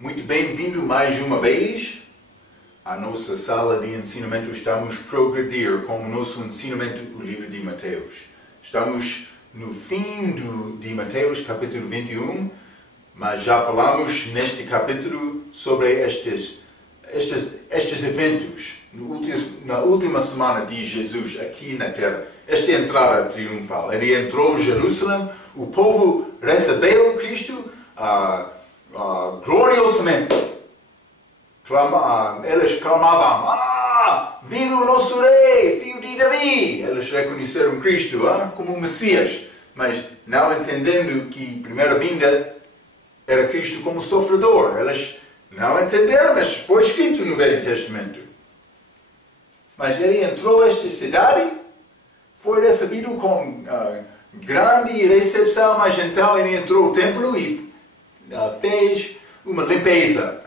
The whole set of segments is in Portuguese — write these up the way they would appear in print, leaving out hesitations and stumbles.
Muito bem-vindo mais uma vez à nossa sala de ensinamento. Estamos a progredir com o nosso ensinamento do livro de Mateus. Estamos no fim de Mateus, capítulo 21, mas já falamos neste capítulo sobre estes eventos na última semana de Jesus aqui na Terra. Esta entrada triunfal. Ele entrou em Jerusalém, o povo recebeu Cristo gloriosamente. Eles clamavam, vindo o nosso rei, filho de Davi. Eles reconheceram Cristo como o Messias, mas não entendendo que a primeira vinda era Cristo como sofredor. Eles não entenderam, mas foi escrito no Velho Testamento. Mas ele entrou nesta cidade, foi recebido com grande recepção, mas então ele entrou no templo e fez uma limpeza.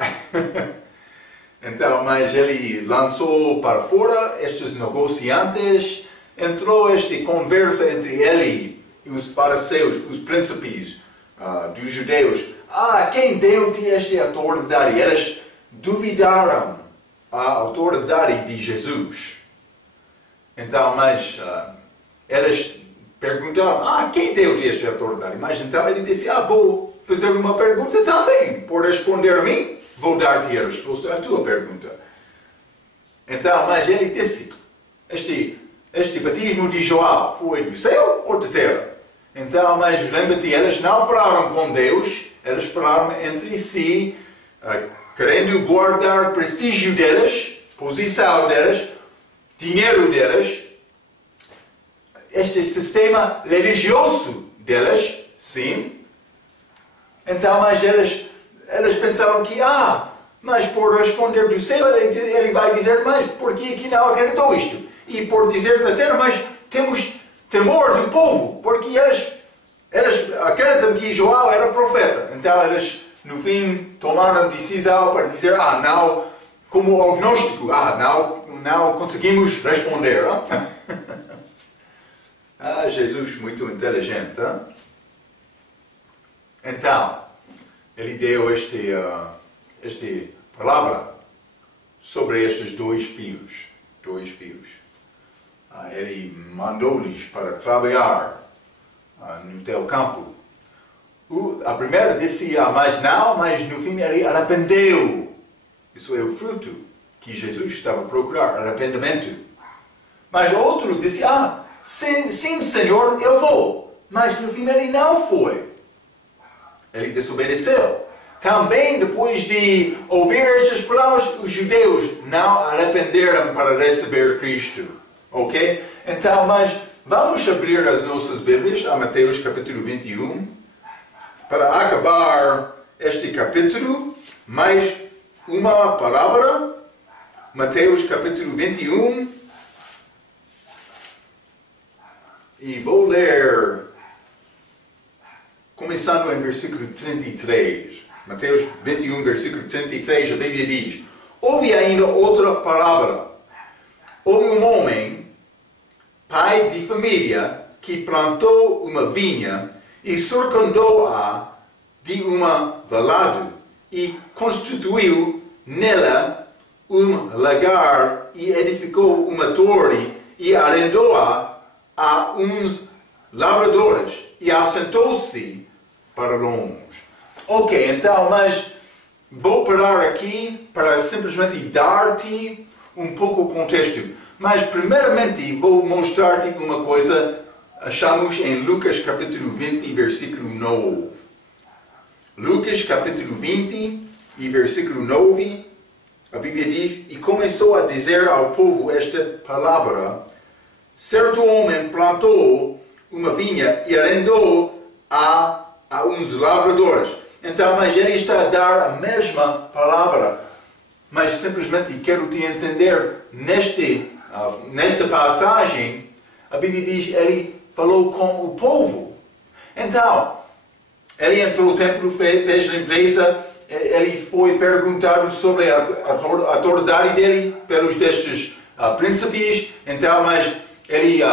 Então, mas ele lançou para fora estes negociantes, entrou esta conversa entre ele e os fariseus, os príncipes dos judeus. Quem deu-te esta autoridade? Eles duvidaram a autoridade de Jesus. Então, mas eles perguntaram, quem deu-te esta autoridade? Mas então ele disse, vou fazer uma pergunta também. Por responder a mim, vou dar-te a resposta à tua pergunta. Então, mas ele disse, este batismo de João foi do céu ou da terra? Então, mas lembra-te, eles não falaram com Deus, eles falaram entre si, querendo guardar o prestígio deles, posição deles, dinheiro deles, este sistema religioso deles, sim. Então, mas eles pensavam que, mas por responder do céu, ele vai dizer, mas por que aqui não acreditou isto? E por dizer da terra, mas temos temor do povo, porque eles acreditam que João era profeta. Então, eles, no fim, tomaram decisão para dizer, não, como agnóstico, não conseguimos responder. Jesus, muito inteligente. Então, ele deu esta palavra sobre estes dois filhos. Ele mandou-lhes para trabalhar no teu campo. A primeira disse, mas no fim ele arrependeu. Isso é o fruto que Jesus estava a procurar, arrependimento. Mas o outro disse, sim, Senhor, eu vou. Mas no fim ele não foi. Ele desobedeceu. Também, depois de ouvir estas palavras, os judeus não arrependeram para receber Cristo. Ok? Então, mas vamos abrir as nossas Bíblias a Mateus capítulo 21. Para acabar este capítulo, mais uma palavra. Mateus capítulo 21. E vou ler, começando em versículo 33. Mateus 21, versículo 33, a Bíblia diz, houve ainda outra parábola. Houve um homem, pai de família, que plantou uma vinha e circundou-a de valado e constituiu nela um lagar e edificou uma torre e arrendou-a a uns lavradores e assentou-se para longe. Ok, então, mas vou parar aqui para simplesmente dar-te um pouco o contexto. Mas, primeiramente, vou mostrar-te uma coisa, achamos em Lucas capítulo 20, versículo 9. Lucas capítulo 20 e versículo 9, a Bíblia diz, e começou a dizer ao povo esta palavra, certo homem plantou uma vinha e arrendou a uns lavradores. Então, mas ele está a dar a mesma palavra. Mas simplesmente quero te entender, nesta passagem, a Bíblia diz, ele falou com o povo. Então, ele entrou no templo, fez limpeza, ele foi perguntado sobre a autoridade dele pelos destes príncipes. Então, mas ele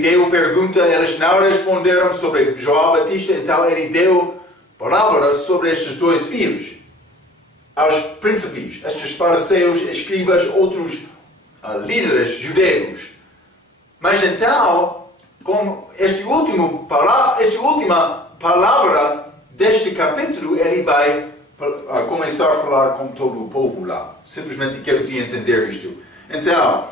deu pergunta, eles não responderam sobre João Batista, então ele deu parábola sobre estes dois filhos. aos príncipes, estes fariseus, escribas, outros líderes judeus. Mas então, com esta última palavra deste capítulo, ele vai começar a falar com todo o povo lá. Simplesmente quero te entender isto. Então,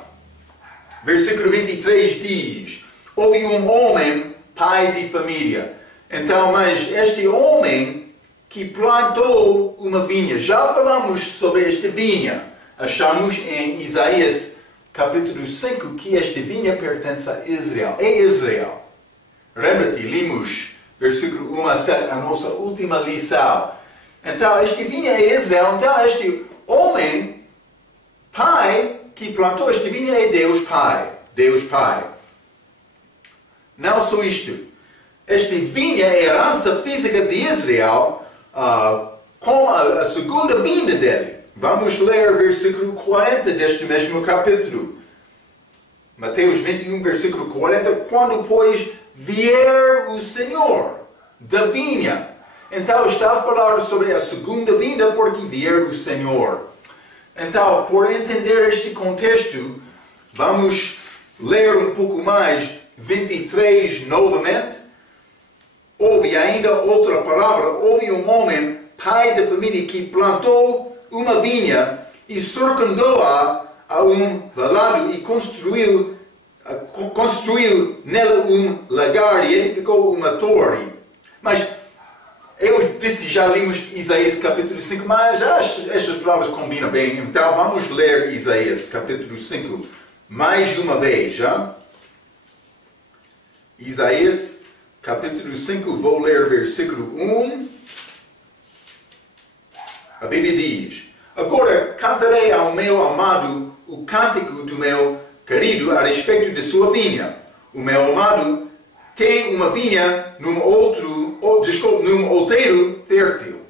versículo 23 diz: houve um homem, pai de família. Então, mas este homem que plantou uma vinha. Já falamos sobre esta vinha. Achamos em Isaías capítulo 5 que esta vinha pertence a Israel. É Israel. Lembra-te, limos versículo 1 a 7, a nossa última lição. Então, esta vinha é Israel. Então, este homem, pai, que plantou esta vinha é Deus Pai. Deus Pai. Não só isto. Esta vinha é a herança física de Israel com a segunda vinda dele. Vamos ler o versículo 40 deste mesmo capítulo. Mateus 21, versículo 40. Quando, pois, vier o Senhor da vinha. Então, está a falar sobre a segunda vinda porque vier o Senhor. Então, por entender este contexto, vamos ler um pouco mais 23 novamente. Houve ainda outra palavra. Houve um homem, pai de família, que plantou uma vinha e circundou-a a um valado e construiu nela um lagar e edificou uma torre. Mas eu disse, já limos Isaías capítulo 5, mas estas palavras combinam bem. Então vamos ler Isaías capítulo 5 mais uma vez, já? Isaías capítulo 5, vou ler versículo 1. A Bíblia diz: agora cantarei ao meu amado o cântico do meu querido a respeito de sua vinha. O meu amado tem uma vinha num outeiro fértil.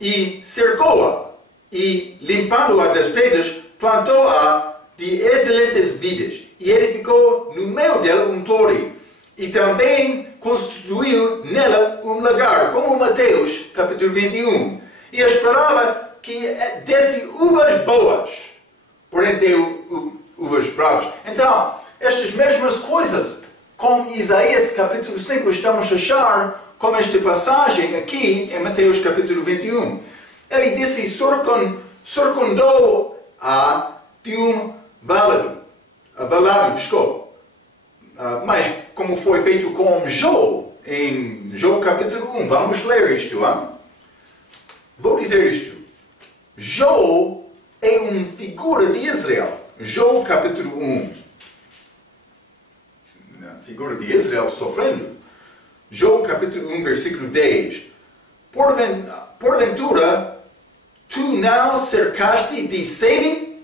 E cercou-a, e limpando-a das pedras, plantou-a de excelentes vidas, e edificou no meio dela um torre, e também construiu nela um lagar, como Mateus, capítulo 21. E esperava que desse uvas boas, porém deu uvas bravas. Então, estas mesmas coisas, com Isaías capítulo 5, estamos a achar como esta passagem aqui em Mateus capítulo 21. Ele disse, circundou-a de um valado, mas como foi feito com Jó, em Jó capítulo 1. Vamos ler isto, Vou dizer isto. Jó é uma figura de Israel. Jó capítulo 1. A figura de Israel sofrendo. Jó capítulo 1, versículo 10. Porventura, tu não cercaste de sede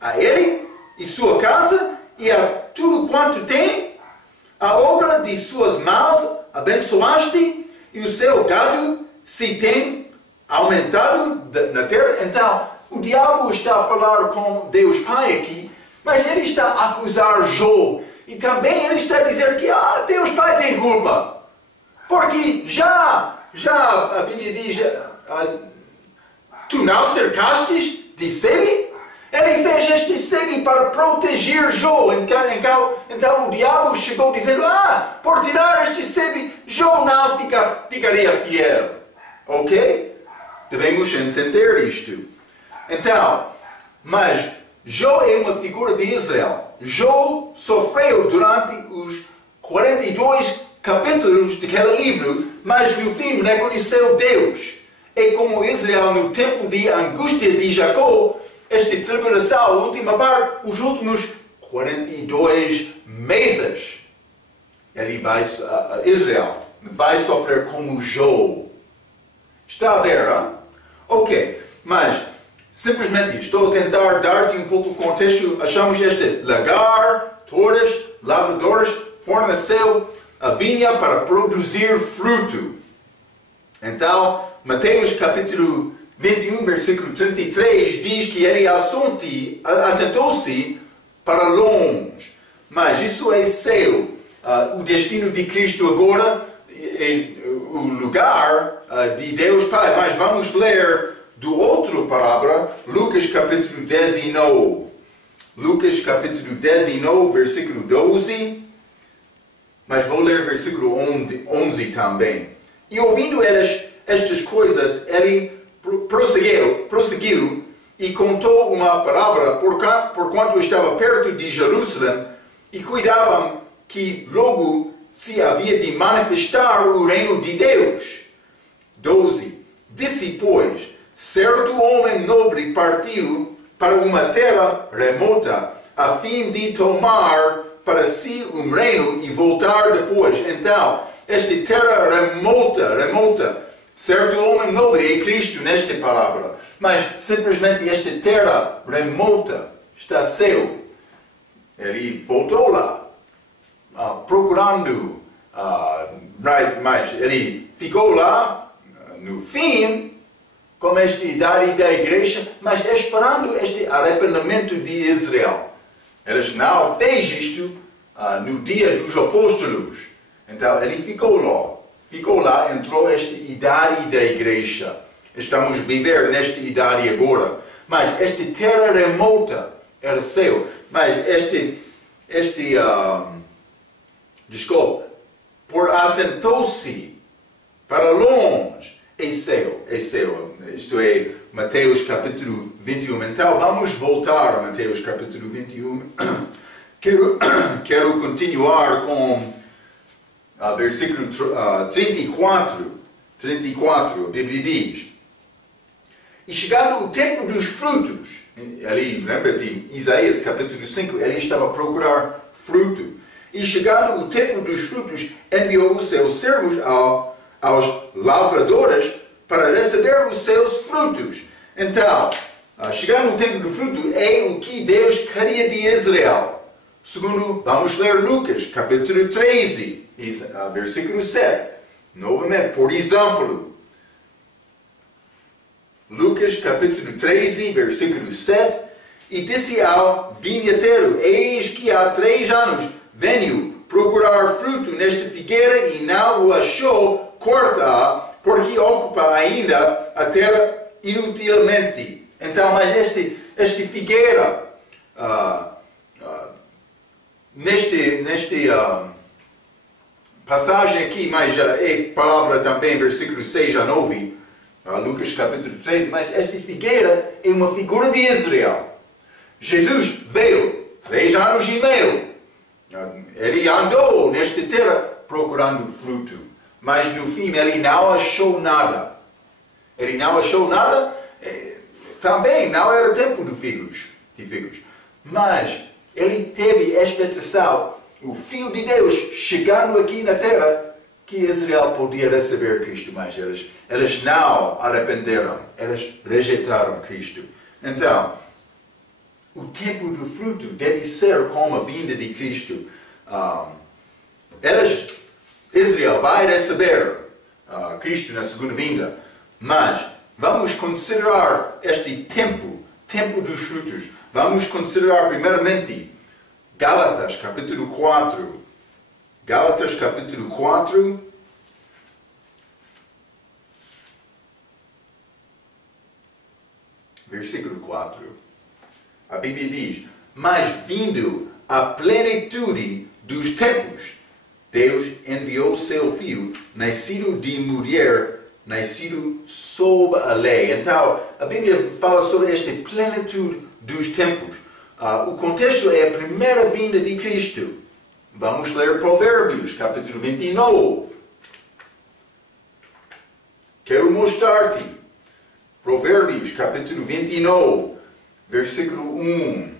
a ele e sua casa e a tudo quanto tem? A obra de suas mãos abençoaste e o seu gado se tem aumentado na terra. Então, o diabo está a falar com Deus Pai aqui, mas ele está a acusar Jó. E também ele está a dizer que Deus Pai tem culpa. Porque já a Bíblia diz, tu não cercaste de sede? Ele fez este sede para proteger Jó. Então o diabo chegou dizendo, por tirar este sede, Jó não ficaria fiel. Ok? Devemos entender isto. Então, mas Jó é uma figura de Israel. Jó sofreu durante os 42 capítulos daquele livro, mas no fim reconheceu Deus. É como Israel no tempo de angústia de Jacó, esta tribulação, a última parte, os últimos 42 meses. Israel vai sofrer como Jó. Está a ver, Ok, mas simplesmente estou a tentar dar-te um pouco de contexto. Achamos este lagar, torres, lavadores, forneceu a vinha para produzir fruto. Então, Mateus capítulo 21, versículo 33, diz que ele assentou-se para longe. Mas isso é seu. O destino de Cristo agora é o lugar de Deus Pai. Mas vamos ler do outro parábola, Lucas capítulo 19. Lucas capítulo 19, versículo 12. Mas vou ler versículo 11 também. E ouvindo eles estas coisas, ele prosseguiu e contou uma parábola porquanto estava perto de Jerusalém e cuidavam que logo se havia de manifestar o reino de Deus. 12. Disse, pois, certo homem nobre partiu para uma terra remota, a fim de tomar para si um reino e voltar depois. Então, esta terra remota, certo homem nobre é Cristo nesta palavra, mas simplesmente esta terra remota está céu. Ele voltou lá, procurando, mas ele ficou lá, no fim, com esta idade da igreja, mas esperando este arrependimento de Israel. Eles não fez isto no dia dos apóstolos. Então ele ficou lá, entrou esta idade da igreja. Estamos a viver nesta idade agora. Mas esta terra remota era céu. Mas por assentou-se para longe, é céu. Isto é Mateus capítulo 21. Então vamos voltar a Mateus capítulo 21. Quero continuar com versículo 34. A Bíblia diz: e chegado o tempo dos frutos, ali, lembra-te, Isaías capítulo 5, ele estava a procurar fruto. E chegado o tempo dos frutos, enviou os seus servos aos lavradores para receber os seus frutos. Então, chegando o tempo do fruto, é o que Deus queria de Israel. Segundo, vamos ler Lucas, capítulo 13, versículo 7. Novamente, por exemplo, Lucas, capítulo 13, versículo 7. E disse ao vinheteiro: eis que há 3 anos venho procurar fruto nesta figueira e não o achou, corta-a, porque ocupa ainda a terra inutilmente. Então, mas esta figueira, neste passagem aqui, mas é palavra também, versículo 6 a 9, Lucas capítulo 13, mas esta figueira é uma figura de Israel. Jesus veio 3 anos e meio. Ele andou nesta terra procurando fruto, mas no fim ele não achou nada. Também não era tempo de figos. Mas ele teve a expectação, o Filho de Deus chegando aqui na terra, que Israel podia receber Cristo, mas eles não arrependeram, eles rejeitaram Cristo. Então, o tempo do fruto deve ser como a vinda de Cristo. Israel vai receber Cristo na segunda vinda, mas vamos considerar este tempo dos frutos. Vamos considerar primeiramente Gálatas capítulo 4. Gálatas capítulo 4. Versículo 4. A Bíblia diz: mas vindo a plenitude dos tempos, Deus enviou seu Filho, nascido de mulher, nascido sob a lei. Então, a Bíblia fala sobre esta plenitude dos tempos. O contexto é a primeira vinda de Cristo. Vamos ler Provérbios, capítulo 29. Quero mostrar-te. Provérbios, capítulo 29, versículo 1.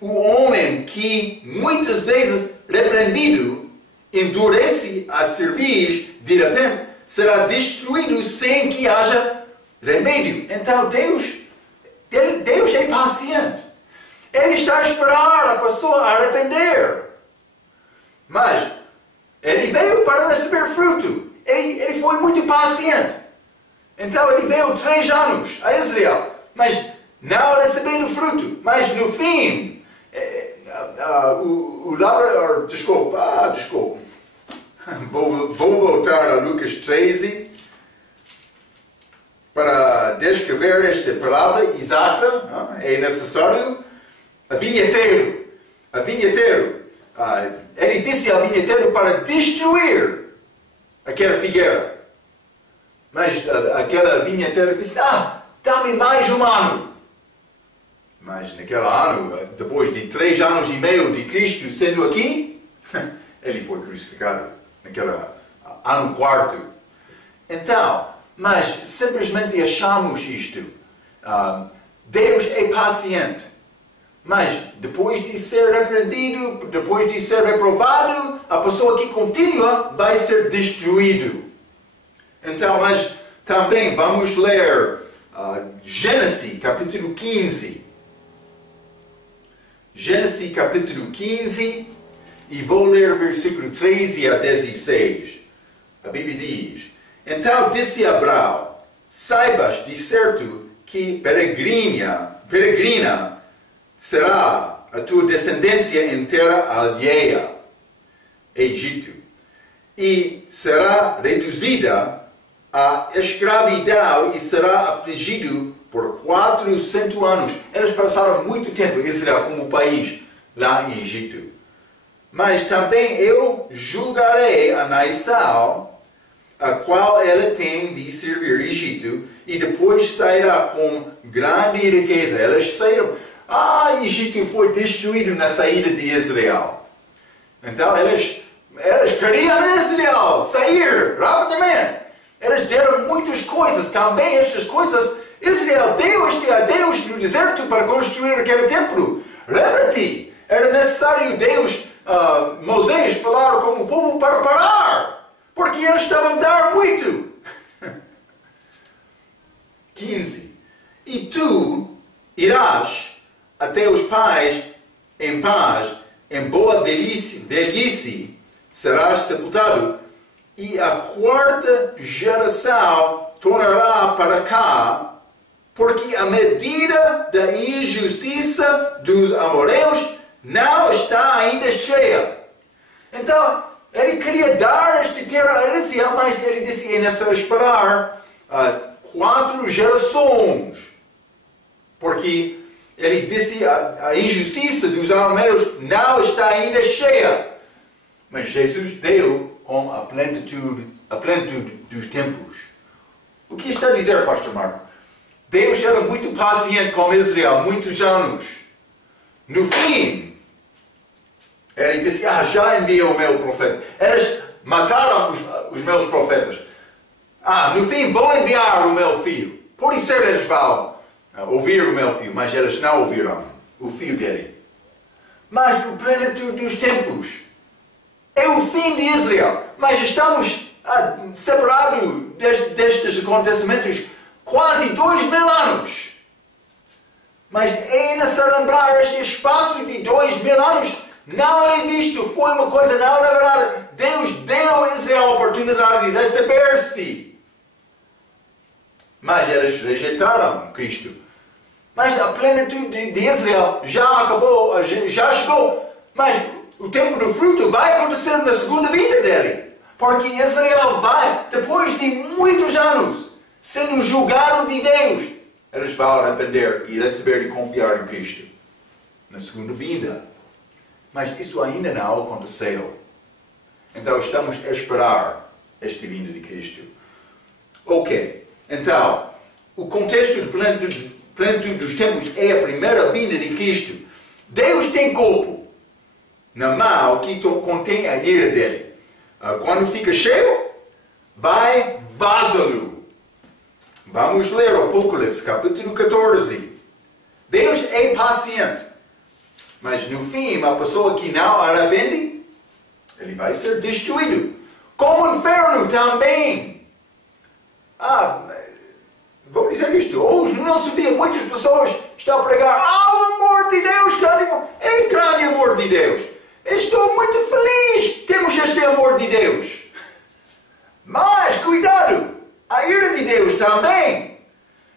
O homem que, muitas vezes repreendido, endurece a cerviz, de repente, será destruído sem que haja remédio. Então, Deus é paciente. Ele está a esperar a pessoa arrepender. Mas, ele veio para receber fruto. Ele foi muito paciente. Então, ele veio 3 anos a Israel, mas não recebendo fruto. Mas, no fim, o lavrador... Desculpa. Vou voltar a Lucas 13. para descrever esta palavra exata, é necessário a vinheteiro. A vinheteiro. Ele disse ao vinheteiro para destruir aquela figueira. Mas aquela vinheteira disse, dá-me mais um ano. Mas naquele ano, depois de 3 anos e meio de Cristo sendo aqui, ele foi crucificado. Naquele ano quarto. Então, mas simplesmente achamos isto. Deus é paciente. Mas depois de ser repreendido, depois de ser reprovado, a pessoa que continua vai ser destruído. Então, mas também vamos ler Gênesis capítulo 15. Gênesis capítulo 15 e vou ler versículo 13 a 16. A Bíblia diz: Então disse Abraão, saibas de certo que peregrina será a tua descendência em terra alheia, Egito, e será reduzida à escravidão e será afligido por 400 anos. Eles passaram muito tempo, Israel como país, lá em Egito. Mas também eu julgarei a nação a qual ela tem de servir Egito, e depois sairá com grande riqueza. Eles saíram. Egito foi destruído na saída de Israel. Então eles queriam Israel sair rapidamente. Eles deram muitas coisas. Também estas coisas, Israel deu a Deus no deserto para construir aquele templo. Lembra-te, era necessário Moisés falar com o povo para parar, porque eles estavam a dar muito. 15. E tu irás até os pais em paz, em boa velhice serás sepultado, e a 4ª geração tornará para cá, porque a medida da injustiça dos amorreus não está ainda cheia. Então, ele queria dar esta terra a Israel, mas ele disse, é necessário esperar 4 gerações. Porque ele disse, a injustiça dos amorreus não está ainda cheia. Mas Jesus deu com a plenitude dos tempos. O que está a dizer, Pastor Marco? Deus era muito paciente com Israel, muitos anos. No fim, ele disse, já enviei o meu profeta. Eles mataram os meus profetas. No fim, vou enviar o meu filho. Por isso eles vão ouvir o meu filho, mas eles não ouviram o filho dele. Mas o plenitude dos tempos é o fim de Israel. Mas estamos separados destes acontecimentos quase 2000 anos. Mas é necessário lembrar, este espaço de 2000 anos não é visto, foi uma coisa não verdade. Deus deu a Israel a oportunidade de receber-se. Mas eles rejeitaram Cristo. Mas a plenitude de Israel já acabou, já chegou. Mas o tempo do fruto vai acontecer na segunda vinda dele. Porque Israel vai, depois de muitos anos, sendo julgado de Deus, eles vão arrepender e receber e confiar em Cristo na segunda vinda. Mas isso ainda não aconteceu. Então estamos a esperar esta vinda de Cristo. Ok. Então, o contexto de plenitude dos tempos é a primeira vinda de Cristo. Deus tem copo na mão que contém a ira dele. Quando fica cheio, vai vazá-lo. Vamos ler o Apocalipse, capítulo 14. Deus é paciente. Mas no fim, a pessoa que não arrepende, ele vai ser destruído. Como o inferno também. Vou dizer isto. Hoje, no nosso dia, muitas pessoas estão a pregar: o amor de Deus, grande amor. É grande amor de Deus. Estou muito feliz que temos este amor de Deus. Mas, cuidado, a ira de Deus também.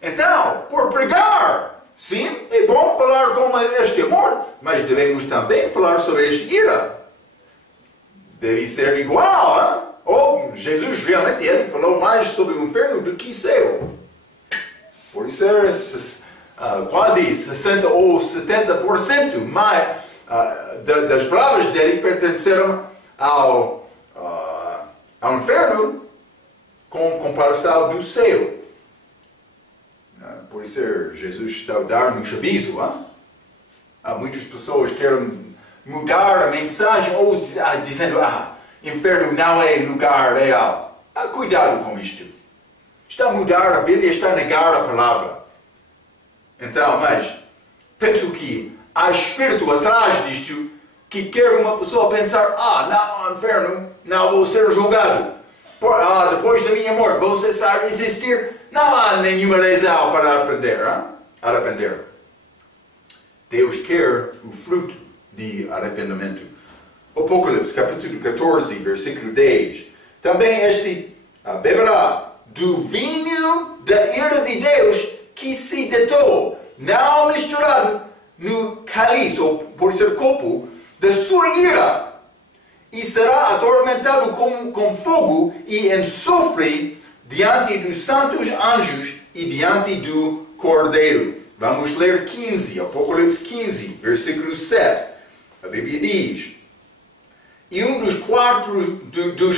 Então, por pregar, sim, é bom falar com este amor, mas devemos também falar sobre esta ira. Deve ser igual, hein? Jesus realmente ele falou mais sobre o inferno do que céu. pode ser quase 60 ou 70%, mas das palavras dele pertenceram ao inferno com comparação do céu. Por isso, Jesus está a dar um aviso. Há muitas pessoas que querem mudar a mensagem ou dizendo, inferno não é lugar real. Cuidado com isto. Está a mudar a Bíblia, está a negar a palavra. Então, mas penso que há espírito atrás disto que quer uma pessoa pensar, não, inferno, não vou ser julgado. Depois da minha morte, vou cessar de existir. Não há nenhuma razão para arrepender. Deus quer o fruto de arrependimento. Apocalipse, capítulo 14, versículo 10. Também este beberá do vinho da ira de Deus que se deitou, não misturado no cálice, ou por ser copo, da sua ira. E será atormentado com fogo e enxofre diante dos santos anjos e diante do Cordeiro. Vamos ler 15, Apocalipse 15, versículo 7. A Bíblia diz: E um dos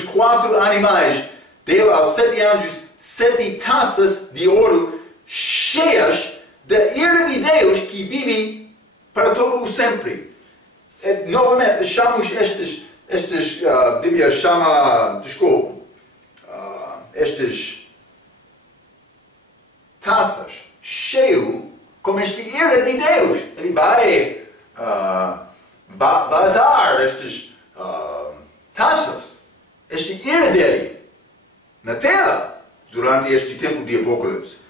quatro animais deu aos 7 anjos 7 taças de ouro cheias da ira de Deus que vive para todo o sempre. Novamente, chamamos a Bíblia chama, estas taças cheias como esta ira de Deus. Ele vai vazar estas taças, esta ira dele, na terra, durante este tempo de Apocalipse.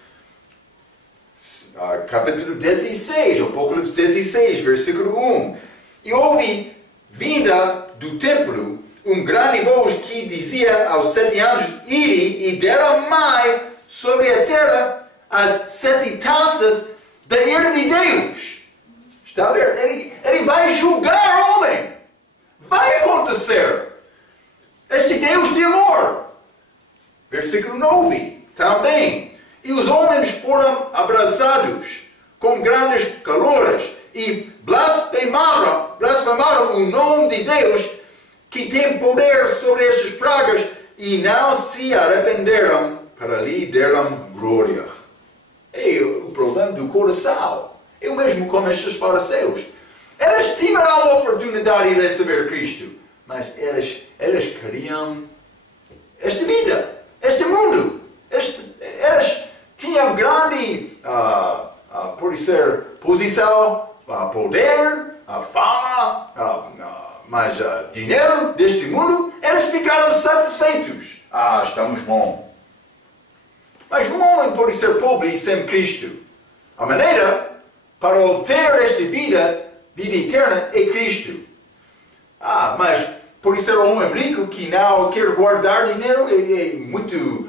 Capítulo 16, Apocalipse 16, versículo 1. E houve vinda do templo grande voz que dizia aos 7 anjos: Ide e derramai sobre a terra as 7 taças da ira de Deus. Está a ver? Ele vai julgar o homem. Vai acontecer. Este Deus de amor. Versículo 9. Também. E os homens foram abraçados com grandes calores e blasfemaram o nome de Deus que tem poder sobre estas pragas e não se arrependeram para lhe deram glória. É o problema do coração. Eu mesmo como estes fariseus. Eles tiveram a oportunidade de receber Cristo, mas eles queriam esta vida, este mundo. Eles tinham grande, por ser, posição, poder, fama, mas dinheiro deste mundo. Eles ficaram satisfeitos. Estamos bom. Mas um homem pode ser pobre sem Cristo. A maneira para obter esta vida eterna é Cristo. Mas pode ser um homem rico que não quer guardar dinheiro, é muito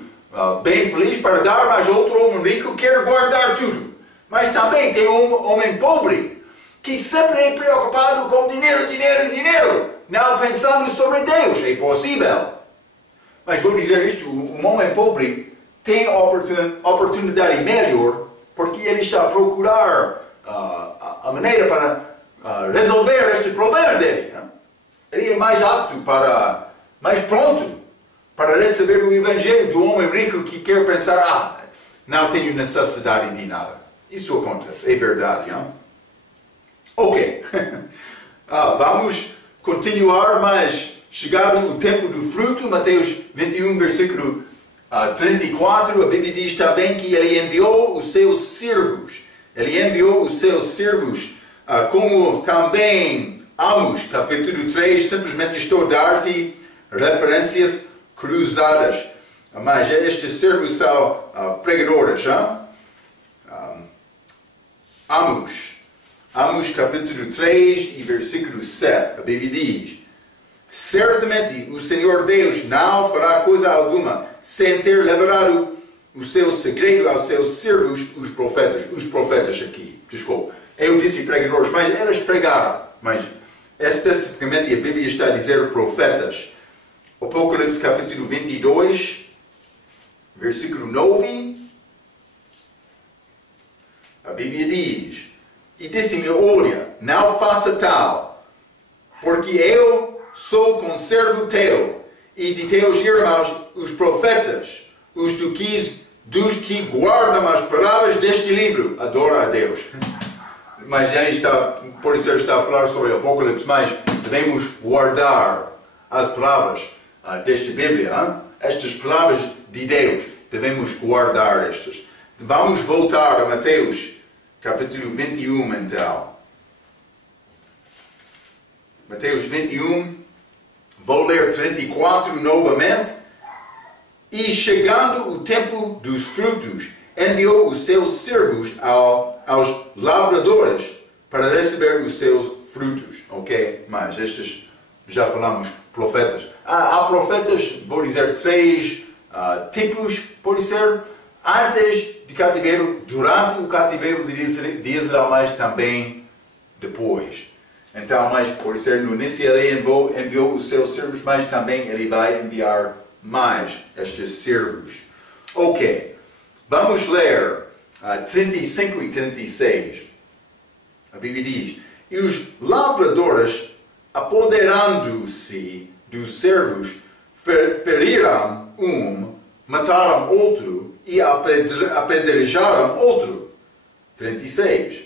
bem feliz para dar, mas outro homem rico quer guardar tudo. Mas também tem um homem pobre que sempre é preocupado com dinheiro, não pensando sobre Deus. É possível. Mas vou dizer isto, um homem pobre tem oportunidade melhor porque ele está a procurar a maneira para resolver este problema dele. Ele é mais apto mais pronto para receber o evangelho do homem rico que quer pensar, não tenho necessidade de nada. Isso acontece, é verdade. Ok. Vamos continuar, mas chegado o tempo do fruto, Mateus 21, versículo 34, a Bíblia diz também que ele enviou os seus servos. Ele enviou os seus servos, como também Amos, capítulo 3, simplesmente estou a dar-te referências cruzadas. Mas estes servos são pregadores. Amos, capítulo 3 e versículo 7, a Bíblia diz: Certamente o Senhor Deus não fará coisa alguma sem ter revelado o seu segredo aos seus servos, os profetas aqui. Desculpa, eu disse pregadores, mas eles pregaram. Mas especificamente a Bíblia está a dizer profetas. Apocalipse capítulo 22, versículo 9. A Bíblia diz, e disse-me, olha, não faça tal, porque eu sou conservo teu, e de teus irmãos, os profetas, dos que guardam as palavras deste livro. Adora a Deus. Mas ele está, por isso ele está a falar sobre o Apocalipse, mas devemos guardar as palavras desta Bíblia. Hein? Estas palavras de Deus, devemos guardar estas. Vamos voltar a Mateus, capítulo 21, então. Mateus 21, vou ler 34 novamente. E chegando o tempo dos frutos, enviou os seus servos aos lavradores para receber os seus frutos. Ok? Mas estes, já falamos, profetas. Há profetas, vou dizer, 3 tipos, pode ser, antes de cativeiro, durante o cativeiro de Israel, mas também depois. Então, mas por ser no início ele enviou os seus servos, mas também ele vai enviar mais estes servos. Ok, vamos ler 35 e 36. A Bíblia diz, e os lavradores, apoderando-se dos servos, feriram mataram outro e apedrejaram outro. 36.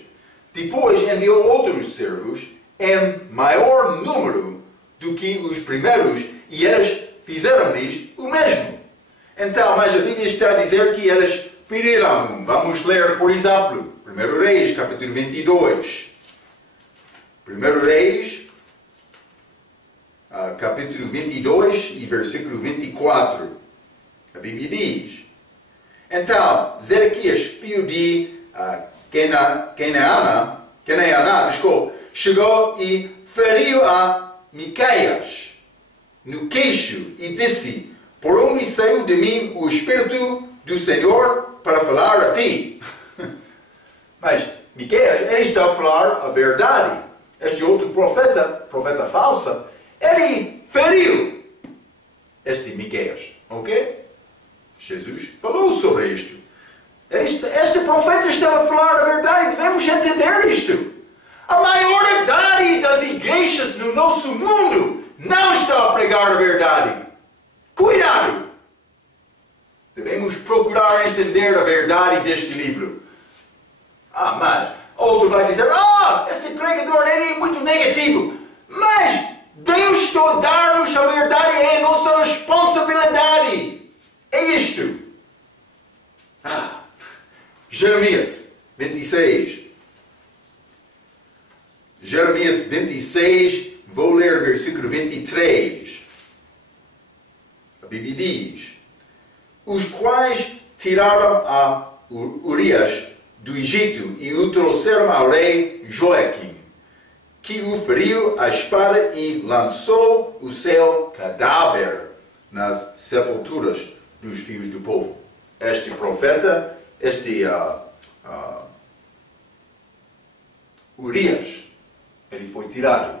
Depois enviou outros servos em maior número do que os primeiros, e eles fizeram-lhes o mesmo. Então, mas a Bíblia está a dizer que eles feriram. Vamos ler, por exemplo, 1 Reis, capítulo 22. 1 Reis, capítulo 22 e versículo 24. A Bíblia diz, então, Zedequias, filho de Kenaana, chegou e feriu a Miqueias no queixo e disse, por onde saiu de mim o Espírito do Senhor para falar a ti? Mas Miqueias, ele está a falar a verdade. Este outro profeta falso, ele feriu este Miqueias, ok? Jesus falou sobre isto. Este profeta está a falar a verdade, devemos entender isto. A maioridade das igrejas no nosso mundo não está a pregar a verdade. Cuidado! Devemos procurar entender a verdade deste livro. Mas outro vai dizer, este pregador é muito negativo. Mas Deus está a dar-nos a verdade, é a nossa responsabilidade. É isto. Jeremias 26. Jeremias 26, vou ler o versículo 23. A Bíblia diz, os quais tiraram a Urias do Egito e o trouxeram ao rei Joaquim, que o feriu à espada e lançou o seu cadáver nas sepulturas dos filhos do povo. Este profeta, Urias, ele foi tirado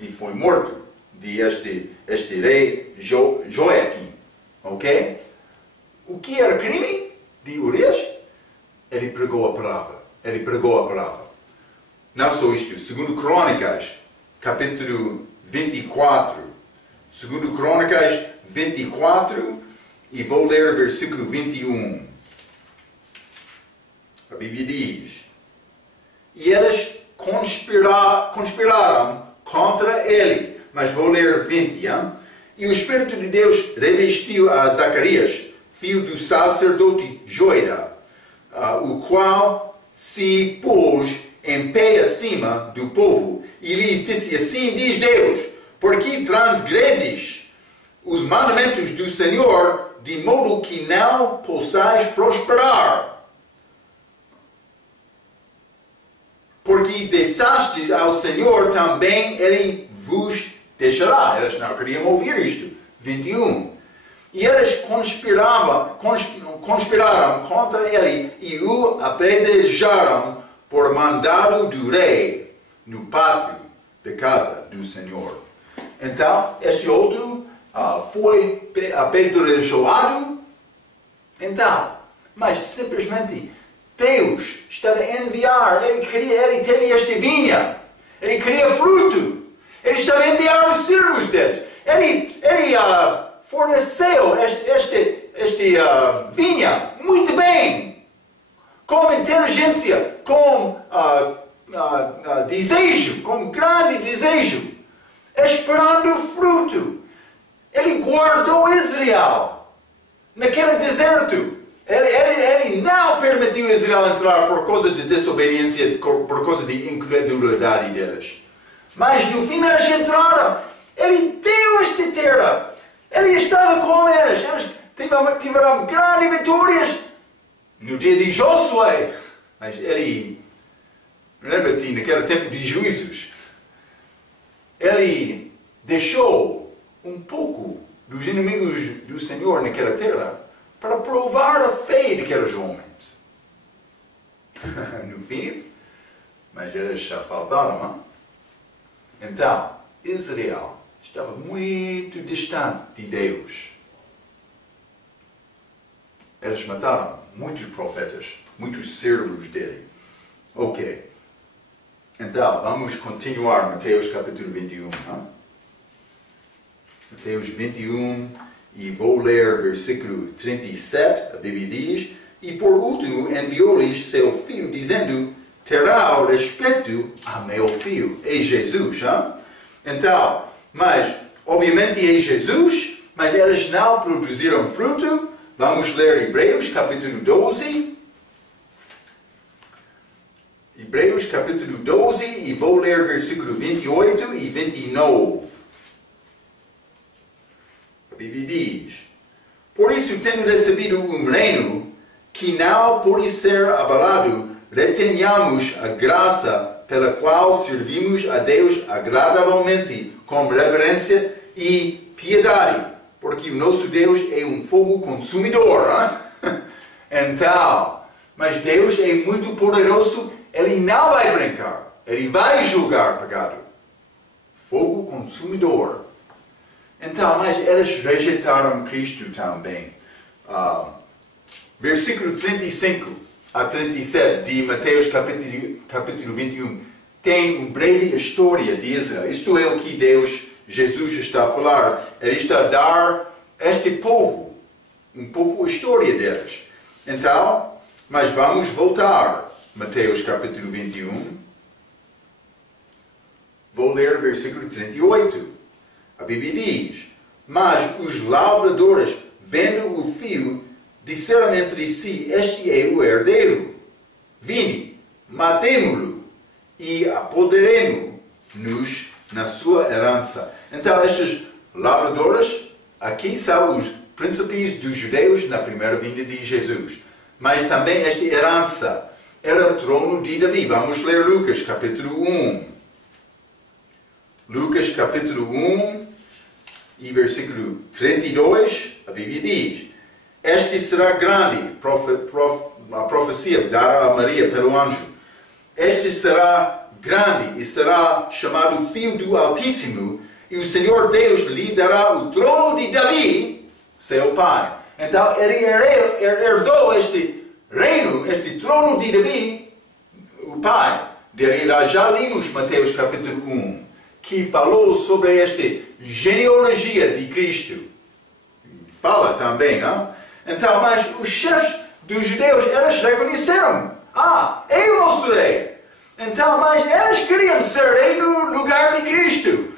e foi morto de este rei Joaquim. Ok? O que era crime de Urias? Ele pregou a palavra. Ele pregou a palavra. Não só isto. 2 Crônicas, capítulo 24. 2 Crônicas 24, e vou ler o versículo 21. A Bíblia diz, e eles conspiraram contra ele. Mas vou ler 20. Hein? E o Espírito de Deus revestiu a Zacarias, filho do sacerdote Joiada, o qual se pôs em pé acima do povo, e lhes disse, assim diz Deus, porque transgredes os mandamentos do Senhor, de modo que não possais prosperar. Porque deixastes ao Senhor, também Ele vos deixará. Eles não queriam ouvir isto. 21. E eles conspiraram contra ele e o apedrejaram por mandado do rei no pátio da casa do Senhor. Então, este outro foi apedrejado. Então, mas simplesmente Deus estava a enviar, ele teve esta vinha, ele queria fruto, ele estava a enviar os servos deles, ele forneceu esta vinha muito bem, com inteligência, com desejo, com grande desejo, esperando fruto. Ele guardou Israel naquele deserto. Ele não permitiu Israel entrar por causa de desobediência, por causa de incredulidade deles. Mas no fim eles entraram. Ele deu esta terra. Ele estava com eles. Eles tiveram grandes vitórias no dia de Josué. Mas ele, lembra-te, naquele tempo de juízos, ele deixou um pouco dos inimigos do Senhor naquela terra para provar a fé daqueles homens. No fim, mas eles já faltaram, não? Então, Israel estava muito distante de Deus. Eles mataram muitos profetas, muitos servos dele. Ok. Então, vamos continuar Mateus capítulo 21. Não? Mateus 21, e vou ler versículo 37, a Bíblia diz: e por último enviou-lhes seu filho, dizendo: terá o respeito a meu filho. É Jesus, hein? Então, mas, obviamente é Jesus, mas eles não produziram fruto. Vamos ler Hebreus capítulo 12. Hebreus capítulo 12, e vou ler versículo 28 e 29. A Bíblia diz: por isso, tendo recebido um reino que não pode ser abalado, retenhamos a graça pela qual servimos a Deus agradavelmente, com reverência e piedade, porque o nosso Deus é um fogo consumidor. Então, mas Deus é muito poderoso, Ele não vai brincar, Ele vai julgar pecado. Fogo consumidor. Então, mas eles rejeitaram Cristo também. Versículo 35 a 37 de Mateus capítulo 21 tem uma breve história de Israel. Isto é o que Jesus está a falar. Ele está a dar a este povo um pouco a história deles. Então, mas vamos voltar. Mateus capítulo 21. Vou ler versículo 38. A Bíblia diz: mas os lavradores, vendo o filho, disseram entre si: este é o herdeiro. Vinde, matemo-lo e apoderemo-nos na sua herança. Então, estes lavradores aqui são os príncipes dos judeus na primeira vinda de Jesus. Mas também esta herança era o trono de Davi. Vamos ler Lucas capítulo 1. Lucas capítulo 1 e versículo 32, a Bíblia diz: este será grande, a profecia dada a Maria pelo anjo. Este será grande e será chamado Filho do Altíssimo, e o Senhor Deus lhe dará o trono de Davi, seu pai. Então ele herdou este reino, este trono de Davi, o pai dele. Já limos Mateus capítulo 1, que falou sobre esta genealogia de Cristo. Fala também, hein? Então, mas os chefes dos judeus, eles reconheceram: é o nosso rei. Então, mas eles queriam ser rei no lugar de Cristo.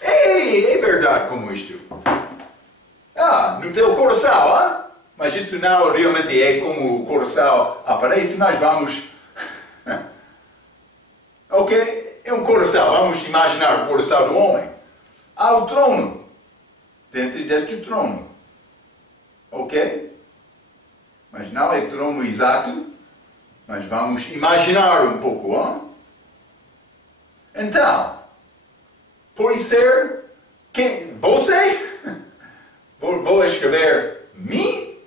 É verdade como isto. No teu coração, mas isso não realmente é como o coração aparece, mas vamos... ok? É um coração, vamos imaginar o coração do homem. Há o trono, dentro deste trono. Ok? Mas não é trono exato, mas vamos imaginar um pouco, Então, pode ser quem? Você? Vou escrever mim?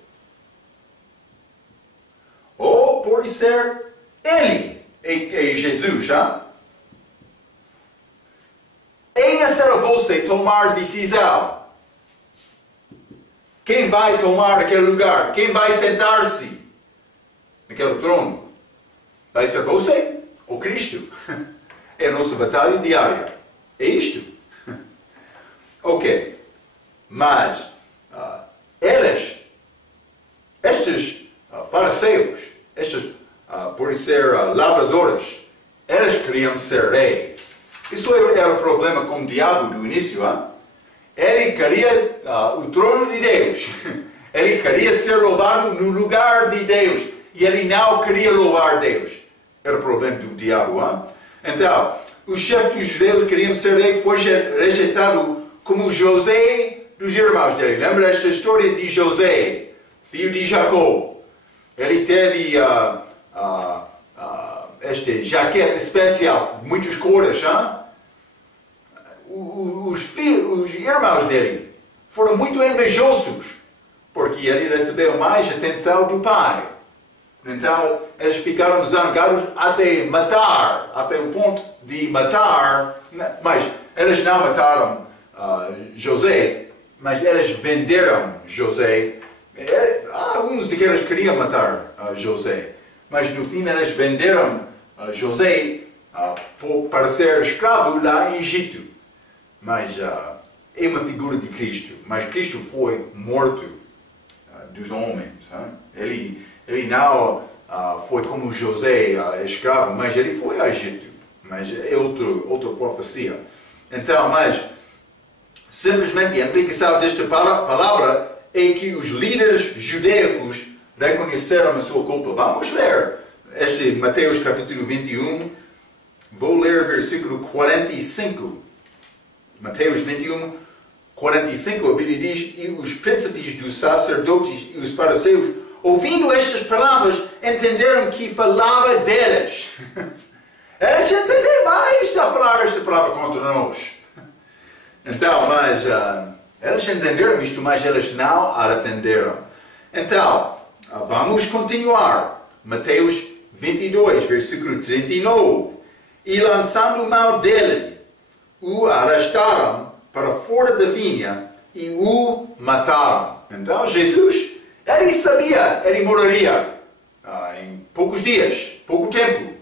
Ou pode ser ele, é Jesus, Quem será você tomar decisão? Quem vai tomar aquele lugar? Quem vai sentar-se naquele trono? Vai ser você ou Cristo? É a nossa batalha diária. É isto. Ok. Mas, estes fariseus, estes, por ser lavradores, eles queriam ser rei. Isso era o problema com o diabo do início. Ele queria o trono de Deus. Ele queria ser louvado no lugar de Deus. E ele não queria louvar Deus. Era o problema do diabo. Então, o chefe dos judeus queriam ser rei, foi rejeitado como José dos irmãos dele. Lembra esta história de José, filho de Jacó? Ele teve este jaquete especial, muitas cores. Os irmãos dele foram muito invejosos, porque ele recebeu mais atenção do pai. Então, eles ficaram zangados até matar, até o ponto de matar, mas eles não mataram José, mas eles venderam José. Alguns daqueles queriam matar José, mas no fim eles venderam José para ser escravo lá em Egito. Mas é uma figura de Cristo, mas Cristo foi morto dos homens. Ele não foi como José, escravo, mas ele foi a Egito. Mas é outra profecia. Então, mas simplesmente a implicação desta palavra é que os líderes judaicos reconheceram a sua culpa. Vamos ler este Mateus capítulo 21. Vou ler versículo 45. Mateus 21, 45, a Bíblia diz: e os príncipes dos sacerdotes e os fariseus, ouvindo estas palavras, entenderam que falava deles. Eles entenderam, está a falar esta palavra contra nós. Então, mas eles entenderam isto, mas eles não arrependeram. Então, vamos continuar. Mateus 22, versículo 39. E lançando mão dele, o arrastaram para fora da vinha e o mataram. Então, Jesus, ele sabia, ele morreria em poucos dias, pouco tempo.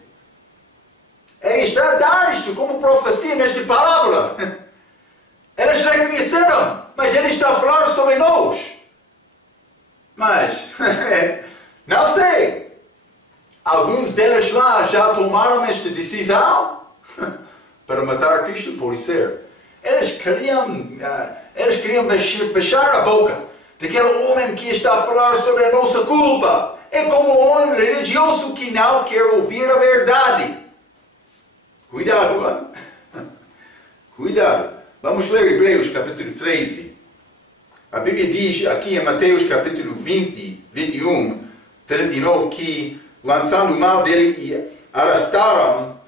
Ele está a dar isto como profecia nesta palavra. Eles reconheceram, mas ele está a falar sobre nós. Mas, não sei. Alguns deles lá já tomaram esta decisão para matar Cristo, por ser. Eles queriam fechar a boca daquele homem que está a falar sobre a nossa culpa. É como um homem religioso que não quer ouvir a verdade. Cuidado, Cuidado. Vamos ler Hebreus capítulo 13. A Bíblia diz aqui em Mateus capítulo 20, 21, 39, que lançando mão dele e arrastaram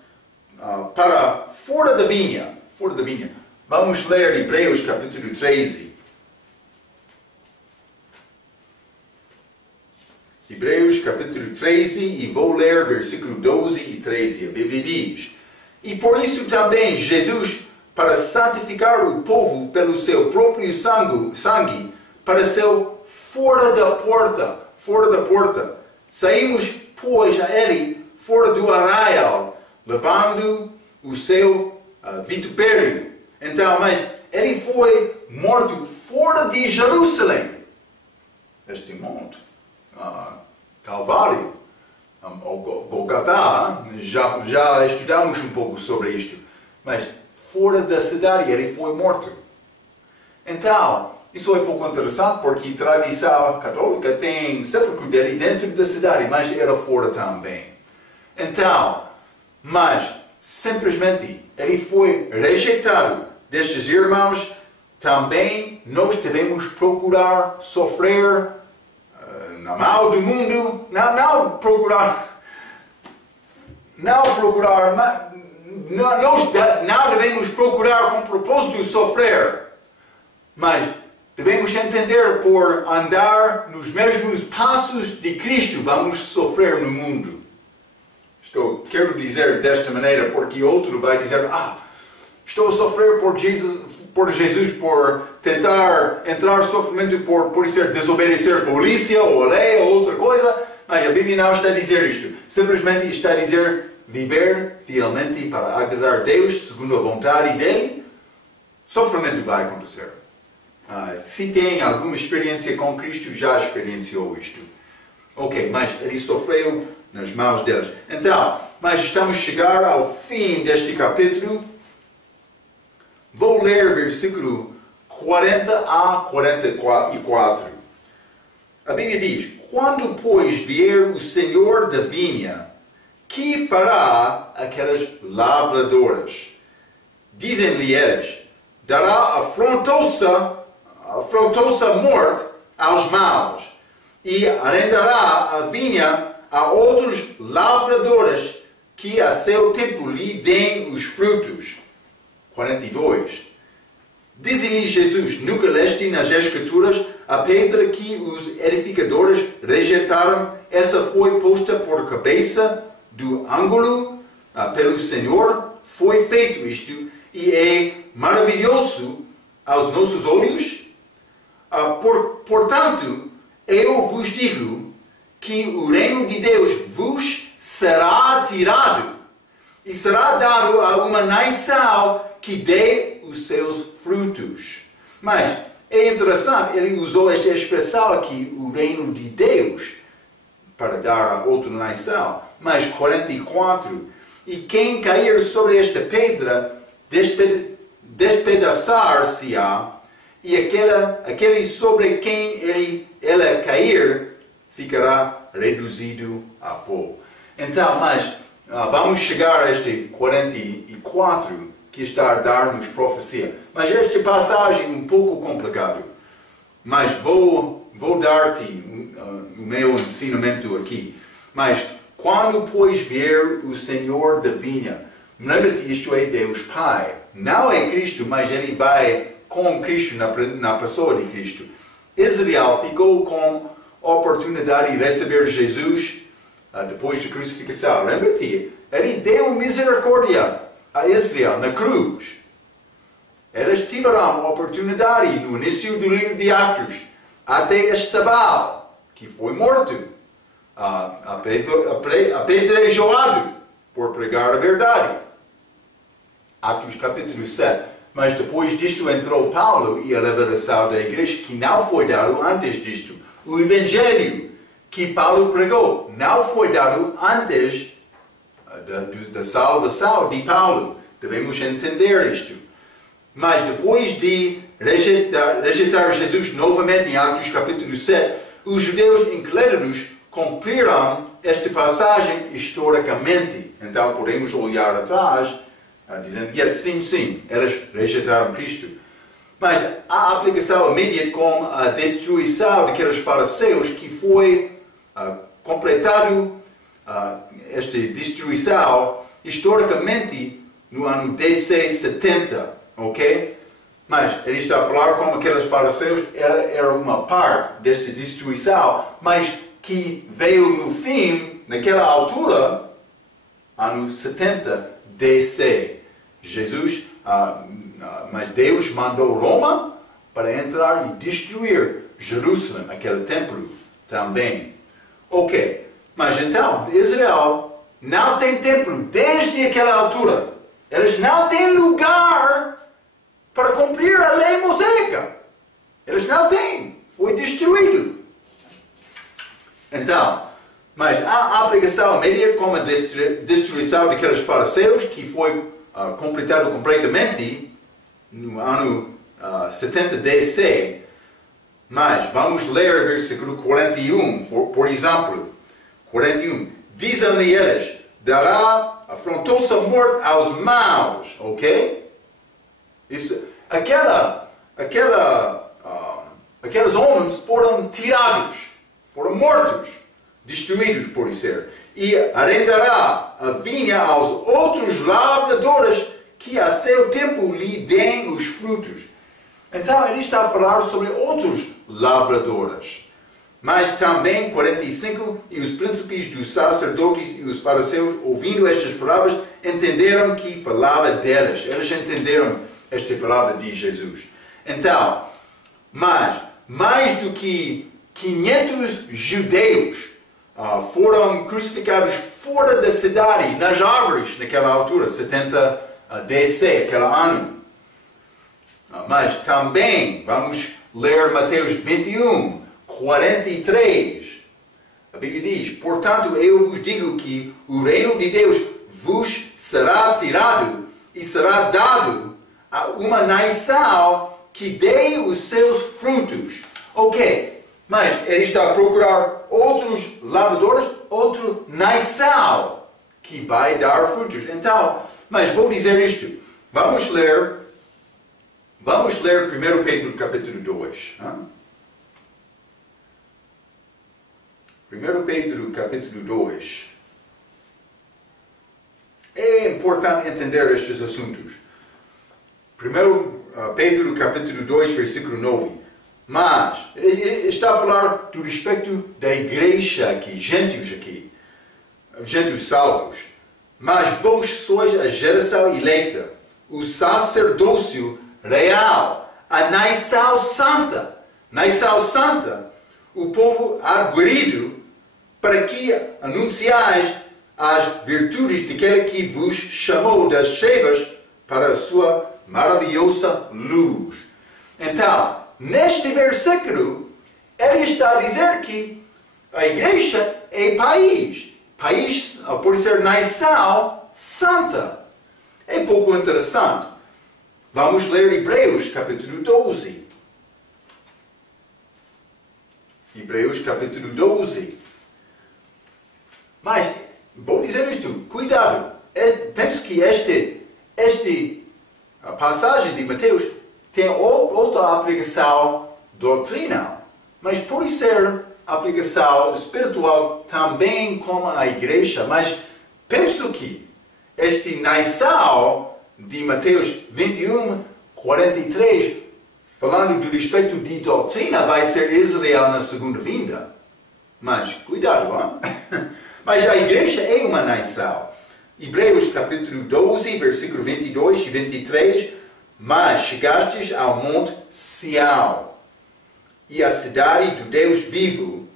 para fora da vinha. Fora da vinha. Vamos ler Hebreus capítulo 13. Hebreus capítulo 13, e vou ler versículo 12 e 13. A Bíblia diz: e por isso também Jesus, para santificar o povo pelo seu próprio sangue, pareceu fora da porta. Saímos, pois, a ele fora do arraial, levando o seu vitupério. Então, mas ele foi morto fora de Jerusalém. Este monte, Calvário, ou Golgotá, já estudamos um pouco sobre isto. Mas fora da cidade ele foi morto. Então, isso é um pouco interessante porque a tradição católica tem sepulcro dele dentro da cidade, mas era fora também. Então, mas simplesmente ele foi rejeitado destes irmãos. Também nós devemos procurar sofrer na mão do mundo, não procurar, nós não devemos procurar com propósito de sofrer, mas devemos entender, por andar nos mesmos passos de Cristo, vamos sofrer no mundo. Quero dizer desta maneira, porque outro vai dizer: estou a sofrer por Jesus, por tentar entrar em sofrimento por desobedecer a polícia, ou a lei, ou outra coisa. mas a Bíblia não está a dizer isto. Simplesmente está a dizer viver fielmente para agradar a Deus, segundo a vontade dEle. Sofrimento vai acontecer. Se tem alguma experiência com Cristo, já experienciou isto. Ok, mas ele sofreu nas mãos deles. Então, mas estamos a chegar ao fim deste capítulo. Vou ler versículo 40 a 44. A Bíblia diz: quando, pois, vier o Senhor da vinha, que fará aquelas lavradoras? Dizem-lhe eles: dará afrontosa morte aos maus, e arrendará a vinha a outros lavradores, que a seu tempo lhe deem os frutos. 42. Diz-lhe Jesus: nunca leste nas Escrituras a pedra que os edificadores rejeitaram? Essa foi posta por cabeça do ângulo pelo Senhor. Foi feito isto, e é maravilhoso aos nossos olhos. Portanto, eu vos digo que o reino de Deus vos será tirado e será dado a uma nação que dê os seus frutos. Mas é interessante, ele usou esta expressão aqui, o reino de Deus, para dar a outra nação. Mas 44, e quem cair sobre esta pedra despedaçar-se-á, e aquele sobre quem ela cair ficará reduzido a pó. Então, mas vamos chegar a este 44 que está a dar-nos profecia. Mas esta passagem é um pouco complicada. Mas vou dar-te o meu ensinamento aqui. Mas quando, pois, vier o Senhor da vinha, lembra-te, isto é Deus Pai. Não é Cristo, mas ele vai com Cristo na pessoa de Cristo. Israel ficou com a oportunidade de receber Jesus depois da crucificação. Lembra-te, ele deu misericórdia a Israel na cruz. Eles tiveram a oportunidade no início do livro de Atos, até Estevão, que foi morto, apedrejado por pregar a verdade. Atos capítulo 7. Mas depois disto entrou Paulo e a revelação da igreja, que não foi dado antes disto. O evangelho que Paulo pregou não foi dado antes da salvação de Paulo. Devemos entender isto. Mas depois de rejeitar Jesus novamente em Atos capítulo 7, os judeus incrédulos cumpriram esta passagem historicamente. Então podemos olhar atrás, dizendo, sim, eles rejeitaram Cristo. Mas a aplicação imediata com a destruição daqueles fariseus, que foi completado esta destruição historicamente no ano DC 70, ok? Mas ele está a falar como aqueles fariseus era uma parte desta destruição, mas que veio no fim, naquela altura, ano 70 DC. Jesus, mas Deus mandou Roma para entrar e destruir Jerusalém, aquele templo também. Ok, mas então Israel não tem templo desde aquela altura. Eles não têm lugar para cumprir a lei mosaica. Eles não têm. Foi destruído. Então, mas a aplicação imediata como a destruição daqueles fariseus, que foi completado completamente no ano 70 DC. Mas vamos ler o versículo 41, por exemplo. 41. Dizem-lhe eles: dará afrontosa morte aos maus. Ok? Isso, aqueles homens foram tirados, foram mortos, destruídos, por ser. E arrendará a vinha aos outros lavradores, que a seu tempo lhe deem os frutos. Então ele está a falar sobre outros lavradores. Mas também, 45, e os príncipes dos sacerdotes e os fariseus, ouvindo estas palavras, entenderam que falava deles. Eles entenderam esta palavra de Jesus. Então, mas mais do que 500 judeus foram crucificados fora da cidade, nas árvores, naquela altura, 70 DC, aquele ano. Mas também vamos ler Mateus 21, 43. A Bíblia diz: portanto, eu vos digo que o reino de Deus vos será tirado e será dado a uma nação que dê os seus frutos. Ok, mas ele está a procurar outros lavradores, outra nação que vai dar frutos. Então, mas vou dizer isto. Vamos ler 1 Pedro capítulo 2. 1 Pedro capítulo 2. É importante entender estes assuntos. 1 Pedro capítulo 2, versículo 9. Mas, ele está a falar do respeito da igreja aqui, gentios salvos. Mas vós sois a geração eleita, o sacerdócio real, a nação santa. Nação santa, o povo arguido, para que anunciais as virtudes daquele que vos chamou das trevas para a sua maravilhosa luz. Então, neste versículo, ele está a dizer que a igreja é país, por ser nação santa. É pouco interessante. Vamos ler Hebreus capítulo 12. Hebreus capítulo 12. Mas, vou dizer isto, cuidado. Penso que a passagem de Mateus tem outra aplicação doutrinal. Mas por ser aplicação espiritual também como a igreja. Mas penso que este nação de Mateus 21, 43, falando do respeito de doutrina, vai ser Israel na segunda vinda. Mas cuidado, hein? Mas a igreja é uma nação. Hebreus capítulo 12, versículo 22 e 23. Mas chegastes ao monte Sião e à cidade do Deus vivo,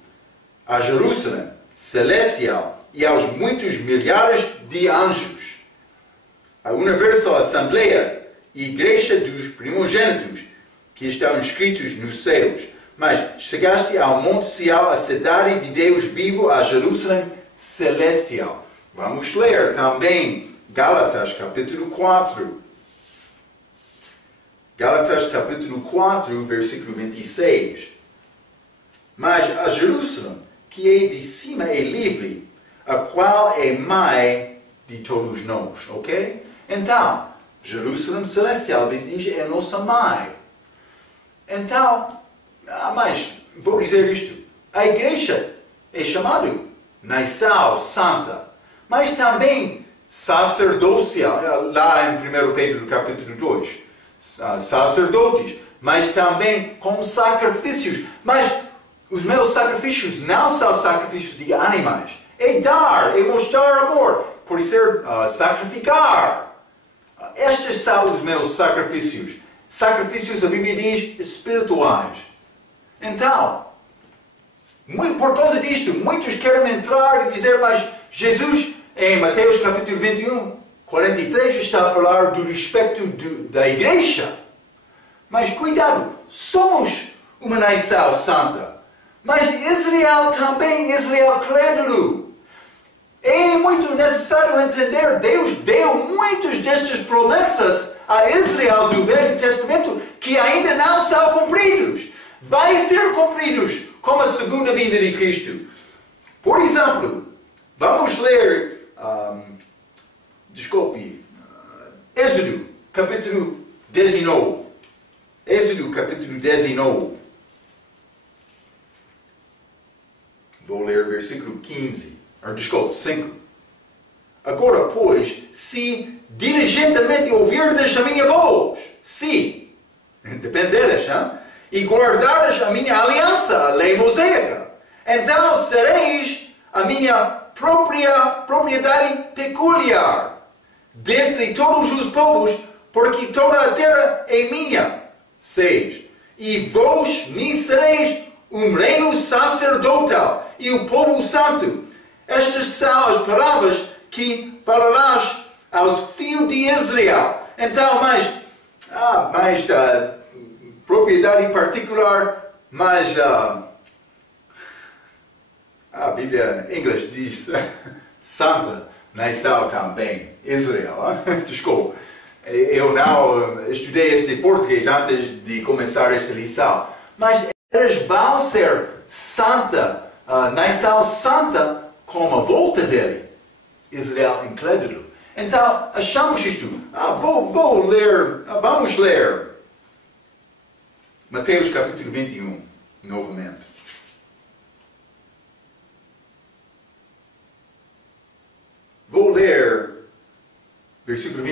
a Jerusalém celestial e aos muitos milhares de anjos, a universal assembleia e igreja dos primogênitos que estão inscritos nos céus. Mas chegaste ao monte Sião, a cidade de Deus vivo, a Jerusalém celestial. Vamos ler também Gálatas capítulo 4. Gálatas capítulo 4, versículo 26. Mas a Jerusalém, que é de cima, é livre, a qual é mãe de todos nós, ok? Então, Jerusalém celestial, diz, é a nossa mãe. Então, mas vou dizer isto, a igreja é chamada nação santa, mas também sacerdocial, lá em 1 Pedro capítulo 2. Sacerdotes, mas também com sacrifícios. Mas os meus sacrifícios não são sacrifícios de animais. É dar, é mostrar amor, por ser sacrificar. Estes são os meus sacrifícios. Sacrifícios, a Bíblia diz, espirituais. Então, por causa disto, muitos querem entrar e dizer, mas Jesus, em Mateus capítulo 21, 43 está a falar do respeito da igreja. Mas cuidado, somos uma nação santa. Mas Israel também, Israel crédulo. É muito necessário entender, Deus deu muitas destas promessas a Israel do Velho Testamento que ainda não são cumpridos. Vai ser cumpridos com a segunda vinda de Cristo. Por exemplo, vamos ler... Êxodo, capítulo 19. Êxodo, capítulo 19. Vou ler versículo 5. Agora, pois, se diligentemente ouvirdes a minha voz, se, dependeres, e guardares a minha aliança, a lei mosaica, então sereis a minha propriedade peculiar dentre todos os povos, porque toda a terra é minha. 6. E vós me sereis reino sacerdotal e o povo santo. Estas são as palavras que falarás aos filhos de Israel. Então, propriedade particular, mas a Bíblia em inglês diz Santa nação também, Israel. Desculpa, eu não estudei este português antes de começar esta lição, mas eles vão ser santa, nação santa, com a volta dele, Israel incrédulo. Então, achamos isto. Vamos ler Mateus capítulo 21, novamente. Vou ler versículo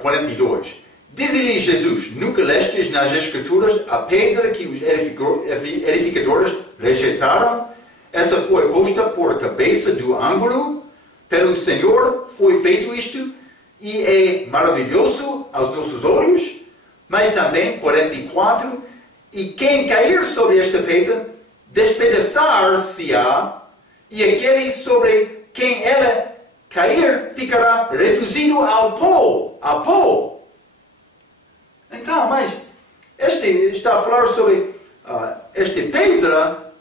42. Diz-lhe Jesus: nunca lestes nas Escrituras a pedra que os edificadores rejeitaram? Essa foi posta por cabeça do ângulo. Pelo Senhor foi feito isto, e é maravilhoso aos nossos olhos. Mas também, 44, e quem cair sobre esta pedra, despedaçar-se-á, e aquele sobre quem ela cair ficará reduzido ao pó. Então, mas este está a falar sobre esta pedra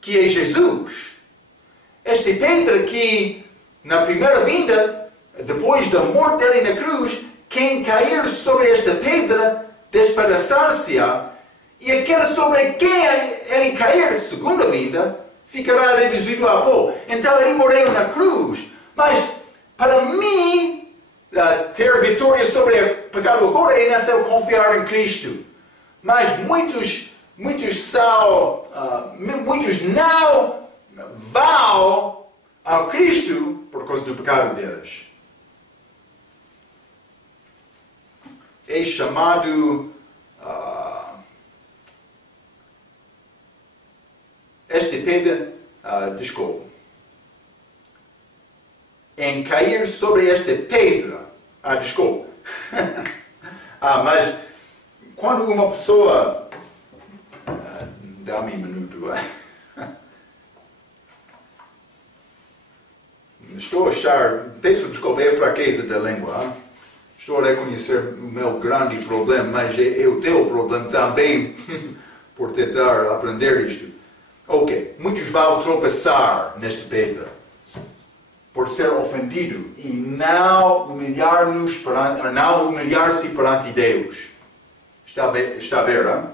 que é Jesus. Esta pedra que, na primeira vinda, depois da morte dele na cruz, quem cair sobre esta pedra, despedaçar-se-á, e aquele sobre quem ele cair, segunda vinda, ficará reduzido a pó. Então ele morreu na cruz. Mas, para mim, ter vitória sobre o pecado agora é necessário confiar em Cristo. Mas muitos não vão a Cristo por causa do pecado deles. É chamado esta pedra, em cair sobre esta pedra, mas quando uma pessoa, dá-me um minuto, estou a achar, peço desculpa, é a fraqueza da língua, estou a reconhecer o meu grande problema, mas é o teu problema também, por tentar aprender isto. Ok, muitos vão tropeçar nesta pedra, por ser ofendido e não humilhar-se perante Deus. Está a ver, hein?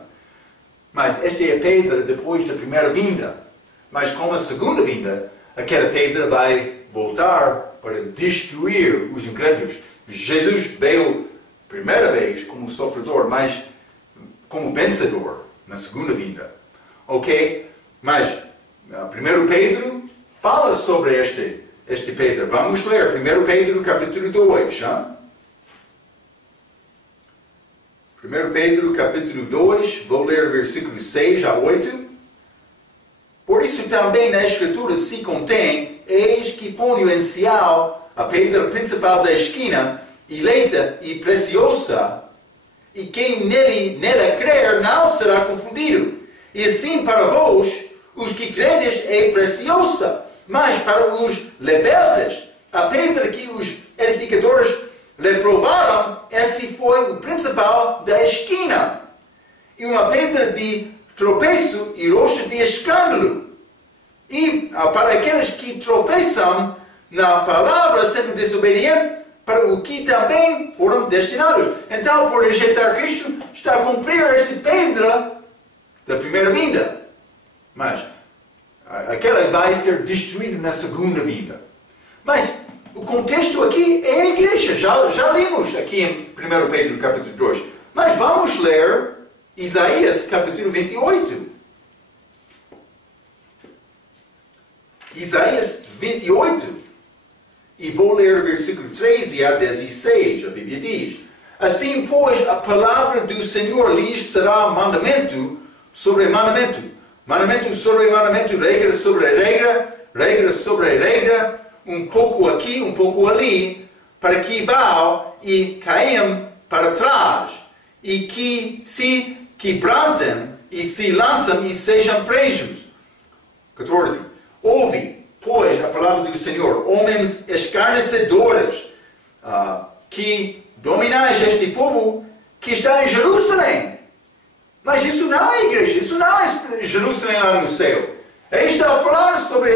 Mas esta é a pedra depois da primeira vinda. Mas com a segunda vinda, aquela pedra vai voltar para destruir os incrédulos. Jesus veio, primeira vez, como sofredor, mas como vencedor na segunda vinda. Ok? Mas, 1 Pedro fala sobre esta pedra. Vamos ler 1 Pedro capítulo 2. Hein? 1 Pedro capítulo 2, vou ler versículos 6 a 8. Por isso também na Escritura se contém: eis que ponho em Sião a pedra principal da esquina, eleita e preciosa, e quem nela crer não será confundido. E assim para vós, os que credes, é preciosa, mas para os rebeldes, a pedra que os edificadores reprovaram, esse foi o principal da esquina, e uma pedra de tropeço e rocha de escândalo. E para aqueles que tropeçam na palavra, sendo desobedientes, para o que também foram destinados. Então, por rejeitar Cristo, está a cumprir esta pedra da primeira vinda. Mas aquela vai ser destruída na segunda vinda. Mas o contexto aqui é a igreja. Já lemos aqui em 1 Pedro capítulo 2. Mas vamos ler Isaías capítulo 28. Isaías 28. E vou ler versículo 13 a 16. A Bíblia diz: assim, pois, a palavra do Senhor lhes será mandamento sobre mandamento, mandamento sobre mandamento, regra sobre regra, regra sobre regra, um pouco aqui, um pouco ali, para que vão e caiam para trás, e que se quebrantem e se lançam e sejam presos. 14. Ouve, pois, a palavra do Senhor, homens escarnecedores, que dominais este povo que está em Jerusalém. Mas isso não é igreja, isso não é Jerusalém lá no céu. Ele está a falar sobre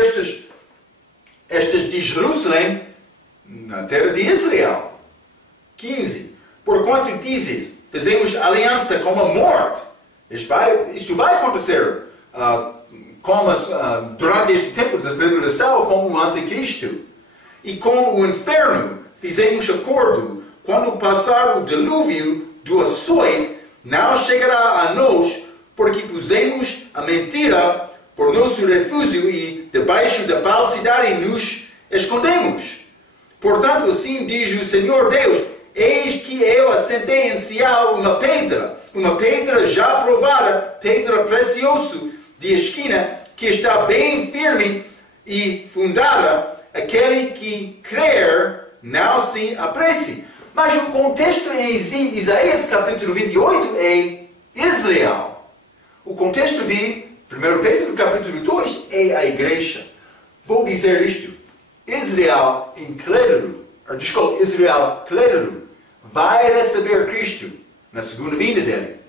estes de Jerusalém na terra de Israel. 15. Porquanto dizes, fazemos aliança com a morte. Isto vai acontecer durante este tempo de tribulação com o anticristo. E com o inferno fizemos acordo, quando passar o dilúvio do açoite, não chegará a nós, porque pusemos a mentira por nosso refúgio e debaixo da falsidade nos escondemos. Portanto, assim diz o Senhor Deus, eis que eu assentei em Sião uma pedra já provada, pedra preciosa de esquina, que está bem firme e fundada, aquele que crer não se apresse. Mas o contexto em Isaías capítulo 28 é Israel. O contexto de 1 Pedro capítulo 2 é a igreja. Vou dizer isto. Israel incrédulo vai receber Cristo na segunda vinda dele.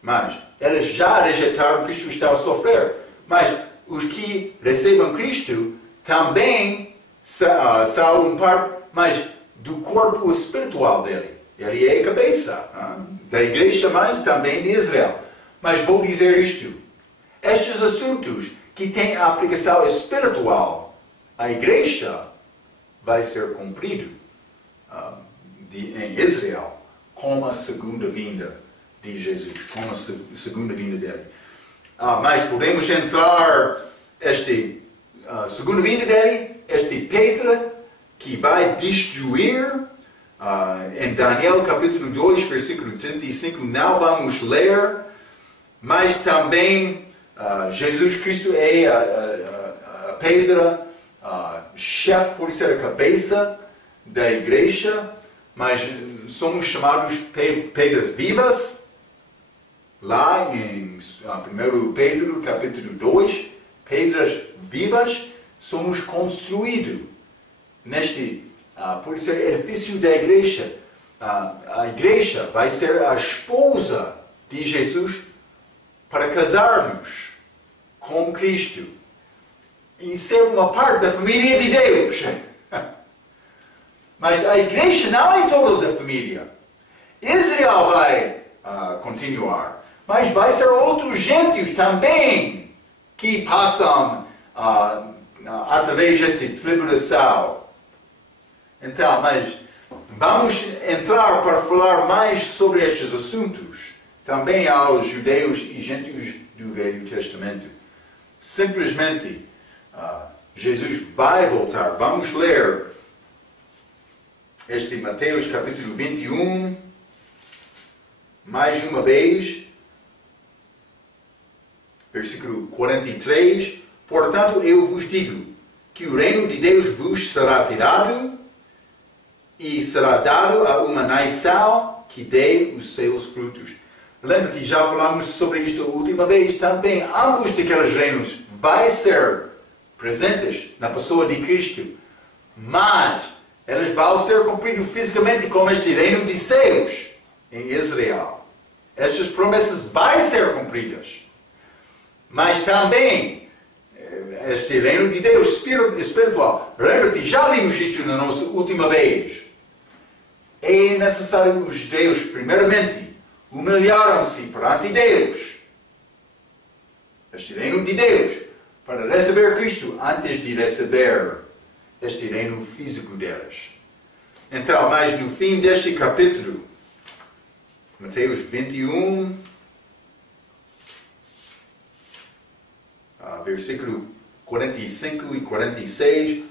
Mas eles já rejeitaram Cristo, está a sofrer. Mas os que recebem Cristo também são parte, mas do corpo espiritual dele. Ele é a cabeça da igreja, mas também de Israel. Mas vou dizer isto. Estes assuntos que têm a aplicação espiritual, a igreja vai ser cumprido em Israel com a segunda vinda de Jesus, com a segunda vinda dele. Mas podemos entrar segunda vinda dele, esta pedra que vai destruir, em Daniel capítulo 2, versículo 35, não vamos ler, mas também Jesus Cristo é a pedra, chefe por ser a cabeça da igreja, mas somos chamados pedras vivas, lá em 1 Pedro capítulo 2, pedras vivas, somos construídos por ser edifício da igreja. A igreja vai ser a esposa de Jesus para casarmos com Cristo e ser uma parte da família de Deus. Mas a igreja não é toda da família. Israel vai continuar, mas vai ser outros gentios também que passam através desta tribulação. Então, mas vamos entrar para falar mais sobre estes assuntos, também aos judeus e gentios do Velho Testamento. Simplesmente, Jesus vai voltar. Vamos ler este Mateus capítulo 21, mais uma vez, versículo 43. Portanto, eu vos digo que o reino de Deus vos será tirado e será dado a uma nação que dê os seus frutos. Lembra-te, já falamos sobre isto a última vez também. Ambos daqueles reinos vai ser presentes na pessoa de Cristo, mas eles vão ser cumpridos fisicamente como este reino de céus em Israel. Estas promessas vão ser cumpridas. Mas também este reino de Deus espiritual. Lembra-te, já vimos isto na nossa última vez. É necessário os judeus, primeiramente, humilharam-se perante Deus, este reino de Deus, para receber Cristo antes de receber este reino físico deles. Então, mas no fim deste capítulo, Mateus 21, versículo 45 e 46,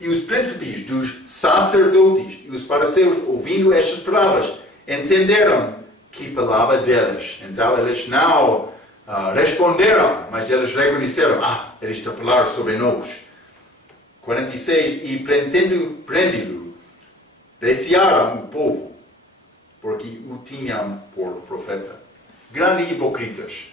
e os príncipes dos sacerdotes e os fariseus, ouvindo estas palavras, entenderam que falava deles. Então eles não responderam, mas eles reconheceram, ele está a falar sobre nós. 46, e prendendo-o, recearam o povo, porque o tinham por profeta. grandes hipocritas.